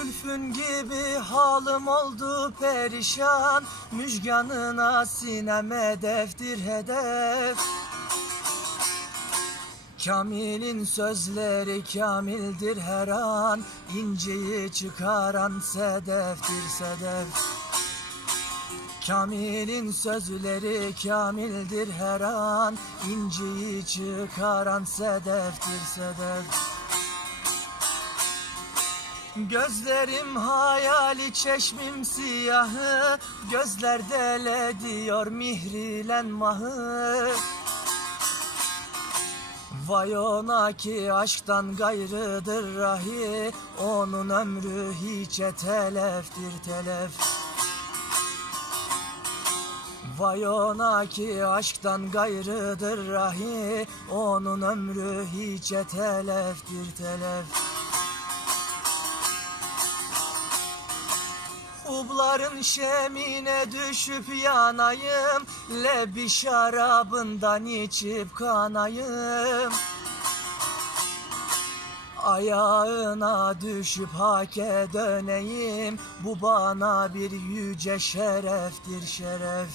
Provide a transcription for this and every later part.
Zülfün gibi halim oldu perişan. Müjganına sinem hedeftir hedef. Kamil'in sözleri kamildir her an. İnciyi çıkaran sedeftir sedef. Kamil'in sözleri kamildir her an. İnciyi çıkaran sedeftir sedef Gözlerim hayali çeşmim siyahı Gözler dele diyor mihrilen mahı Vay ona ki aşktan gayrıdır rahi Onun ömrü hiçe teleftir telef. Vay ona ki aşktan gayrıdır rahi Onun ömrü hiçe teleftir telef Ubların şemine düşüp yanayım. Lebi şarabından içip kanayım. Ayağına düşüp hake döneyim. Bu bana bir yüce şereftir şeref.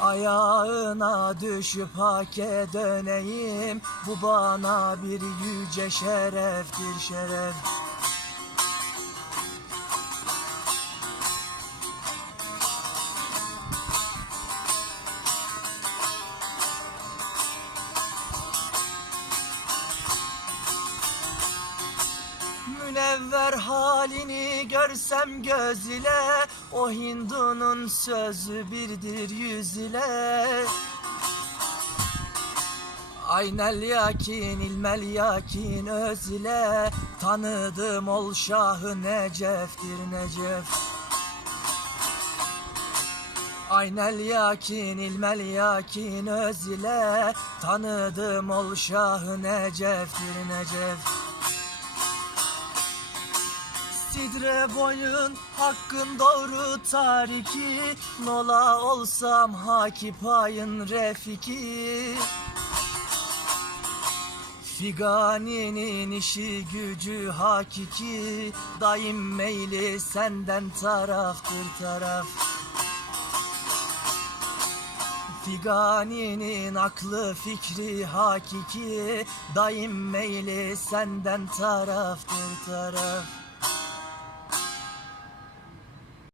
Ayağına düşüp hake döneyim. Bu bana bir yüce şereftir şeref Münevver halini görsem göz ile O hindunun sözü birdir yüz ile. Aynel yakin ilmel yakin öz ile Tanıdım ol şahı Necef'tir Necef. Aynel yakin ilmel yakin öz ile Tanıdım ol şahı Necef'tir Necef Sidre boyun hakkın doğru tariki. Nola olsam haki payın refiki. Figaninin işi gücü hakiki. Daim meyli senden taraftır taraf. Figaninin aklı fikri hakiki. Daim meyli senden taraftır taraf